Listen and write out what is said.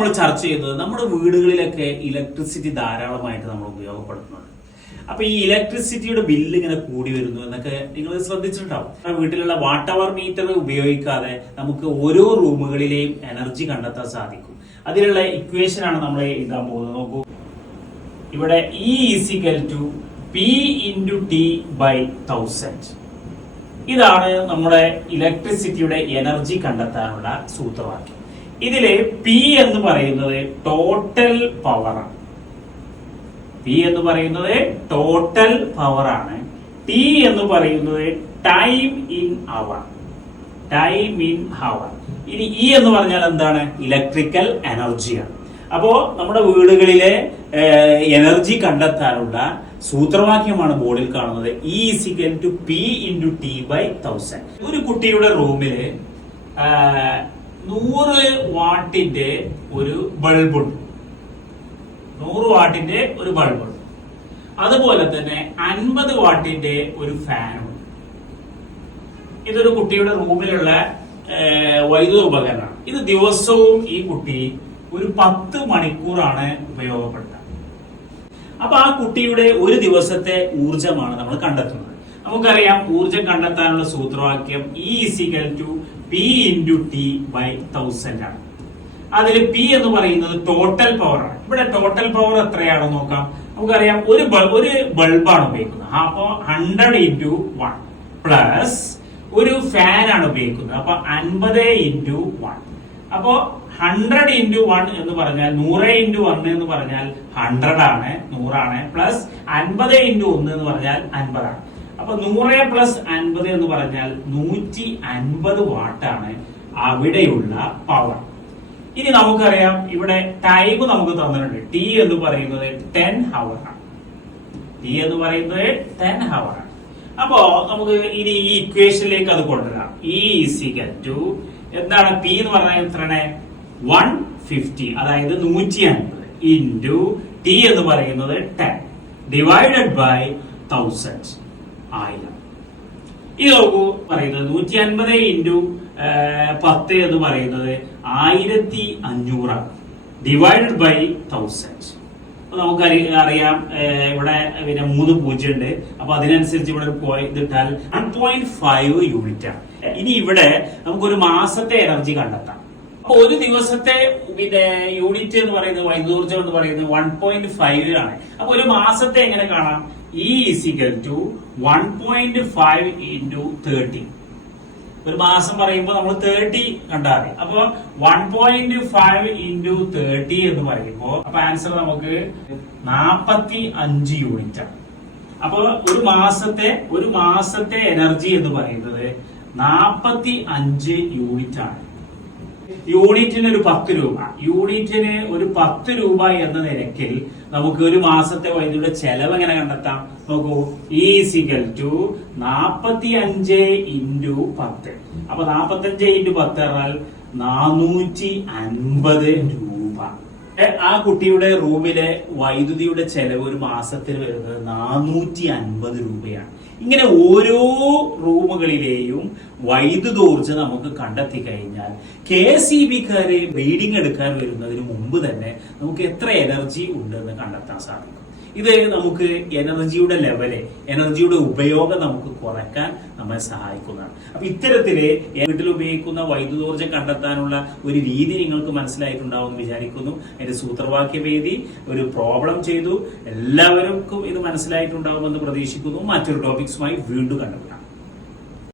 നമ്മൾ ചർച്ച ചെയ്യുന്നത് നമ്മുടെ വീടുകളിലൊക്കെ ഇലക്ട്രിസിറ്റി ധാരാളമായിട്ട് നമ്മൾ ഉപയോഗപ്പെടുത്തുന്നുണ്ട്. അപ്പൊ ഈ ഇലക്ട്രിസിറ്റിയുടെ ബില്ല് ഇങ്ങനെ കൂടി വരുന്നു എന്നൊക്കെ നിങ്ങൾ ശ്രദ്ധിച്ചിട്ടുണ്ടാവും. വീട്ടിലുള്ള വാട്ട് അവർ മീറ്റർ ഉപയോഗിക്കാതെ നമുക്ക് ഓരോ റൂമുകളിലെയും എനർജി കണ്ടെത്താൻ സാധിക്കും. അതിലുള്ള ഇക്വേഷൻ ആണ് നമ്മൾ എഴുതാൻ പോകുന്നത്. നോക്കൂ, ഇവിടെ E = P × T/1000. ഇതാണ് നമ്മുടെ ഇലക്ട്രിസിറ്റിയുടെ എനർജി കണ്ടെത്താനുള്ള സൂത്രവാക്യം. ഇതില് P എന്ന് പറയുന്നത് ടോട്ടൽ പവറാണ്. P എന്ന് പറയുന്നത് ടോട്ടൽ പവറാണ്. T എന്ന് പറയുന്നത് ടൈം ഇൻ അവർ. ഇനി E എന്ന് പറഞ്ഞാൽ എന്താണ്? ഇലക്ട്രിക്കൽ എനർജിയാണ്. അപ്പോ നമ്മുടെ വീടുകളിലെ എനർജി കണ്ടെത്താനുള്ള സൂത്രവാക്യമാണ് ബോർഡിൽ കാണുന്നത്. E = P × T/1000. ഒരു കുട്ടിയുടെ റൂമില് 100 വാട്ടിന്റെ ഒരു ബൾബുണ്ട്. 100 വാട്ടിന്റെ ഒരു ബൾബുണ്ട്. അതുപോലെ തന്നെ 50 വാട്ടിന്റെ ഒരു ഫാനുണ്ട്. ഇതൊരു കുട്ടിയുടെ റൂമിലുള്ള വൈദ്യുത ഉപകരണമാണ്. ഇത് ദിവസവും ഈ കുട്ടി ഒരു 10 മണിക്കൂറാണ് ഉപയോഗപ്പെടുത്തുക. അപ്പൊ ആ കുട്ടിയുടെ ഒരു ദിവസത്തെ ഊർജമാണ് നമ്മൾ കണ്ടെത്തുന്നത്. നമുക്കറിയാം, ഊർജം കണ്ടെത്താനുള്ള സൂത്രവാക്യം E = P × T/1000 ആണ്. അതിൽ P എന്ന് പറയുന്നത് ടോട്ടൽ പവർ ആണ്. ഇവിടെ ടോട്ടൽ പവർ എത്രയാണെന്ന് നോക്കാം. നമുക്കറിയാം, ഒരു ബൾബാണ് ഉപയോഗിക്കുന്നത്. അപ്പൊ 100 × 1 പ്ലസ് ഒരു ഫാൻ ആണ് ഉപയോഗിക്കുന്നത്. അപ്പൊ 50 × 1. അപ്പോ 100 × 1 എന്ന് പറഞ്ഞാൽ 100 × 1 എന്ന് പറഞ്ഞാൽ 100 ആണ്, 100 ആണ്. പ്ലസ് 50 × 1 എന്ന് പറഞ്ഞാൽ 50 ആണ്. അപ്പൊ 100 + 50 എന്ന് പറഞ്ഞാൽ 150 വാട്ടാണ് അവിടെയുള്ള പവർ. ഇനി നമുക്കറിയാം, ഇവിടെ ടൈം നമുക്ക് തന്നിട്ടുണ്ട്. T എന്ന് പറയുന്നത് 10 ഹവർ ആണ്. T എന്ന് പറയുന്നത് 10 ഹവർ ആണ്. അപ്പോ നമുക്ക് ഇനി ഈ ഇക്വേഷനിലേക്ക് അത് കൊണ്ടുവരാം. E = എന്താണ്? P എന്ന് പറഞ്ഞാൽ എത്രയാണ്? 150, അതായത് 150 ഇൻറ്റു T എന്ന് പറയുന്നത് 10 ഡിവൈഡഡ് ബൈ 1000, 1000. ഇത് നോക്കൂ, പറയുന്നത് 150 × 10 എന്ന് പറയുന്നത് 1500 ഡിവൈഡഡ് ബൈ 1000. നമുക്ക് അറിയാം, ഇവിടെ പിന്നെ 3 0 ഉണ്ട്. അപ്പൊ അതിനനുസരിച്ച് ഇവിടെ ഇതിട്ടാൽ 1.5 യൂണിറ്റ് ആണ്. ഇനി ഇവിടെ നമുക്കൊരു മാസത്തെ എനർജി കണ്ടെത്താം. അപ്പൊ ഒരു ദിവസത്തെ പിന്നെ യൂണിറ്റ് എന്ന് പറയുന്നത്, വൈദ്യുതോർജ്ജം എന്ന് പറയുന്നത് 1.5 ആണ്. അപ്പൊ ഒരു മാസത്തെ എങ്ങനെ കാണാം? E = 1.5 × 30. ഒരു മാസം പറയുമ്പോൾ നമ്മൾ 30 കണ്ടാൽ മതി. അപ്പൊ 1.5 × 30 എന്ന് പറയുമ്പോൾ അപ്പൊ ആൻസർ നമുക്ക് 45 യൂണിറ്റ് ആണ്. അപ്പൊ ഒരു മാസത്തെ എനർജി എന്ന് പറയുന്നത് 45 യൂണിറ്റ് ആണ്. യൂണിറ്റിന് ഒരു 10 രൂപ. യൂണിറ്റിന് ഒരു 10 രൂപ എന്ന നിരക്കിൽ നമുക്ക് ഒരു മാസത്തെ വൈദ്യുതിയുടെ ചെലവ് എങ്ങനെ കണ്ടെത്താം? നോക്കൂ, E = 45 × 10. അപ്പൊ 45 × 10 പറഞ്ഞാൽ 450 രൂപ. ആ കുട്ടിയുടെ റൂമിലെ വൈദ്യുതിയുടെ ചെലവ് ഒരു മാസത്തിൽ വരുന്നത് 450 രൂപയാണ്. ഇങ്ങനെ ഓരോ റൂമുകളിലെയും വൈദ്യുതോർജ്ജം നമുക്ക് കണ്ടെത്തി കഴിഞ്ഞാൽ KSEBക്കാര് റീഡിംഗ് എടുക്കാൻ വരുന്നതിന് മുമ്പ് തന്നെ നമുക്ക് എത്ര എനർജി ഉണ്ടെന്ന് കണ്ടെത്താൻ സാധിക്കും. ഇത് നമുക്ക് എനർജിയുടെ എനർജിയുടെ ഉപയോഗം നമുക്ക് കുറയ്ക്കാൻ നമ്മെ സഹായിക്കുന്നതാണ്. അപ്പൊ ഇത്തരത്തില് വീട്ടിൽ ഉപയോഗിക്കുന്ന വൈദ്യുതോർജ്ജം കണ്ടെത്താനുള്ള ഒരു രീതി നിങ്ങൾക്ക് മനസ്സിലായിട്ടുണ്ടാവും എന്ന് വിചാരിക്കുന്നു. അതിന്റെ സൂത്രവാക്യം എഴുതി ഒരു പ്രോബ്ലം ചെയ്തു. എല്ലാവർക്കും ഇത് മനസ്സിലായിട്ടുണ്ടാവുമെന്ന് പ്രതീക്ഷിക്കുന്നു. മറ്റൊരു ടോപ്പിക്സുമായി വീണ്ടും കണ്ടുപിടിക്കാം.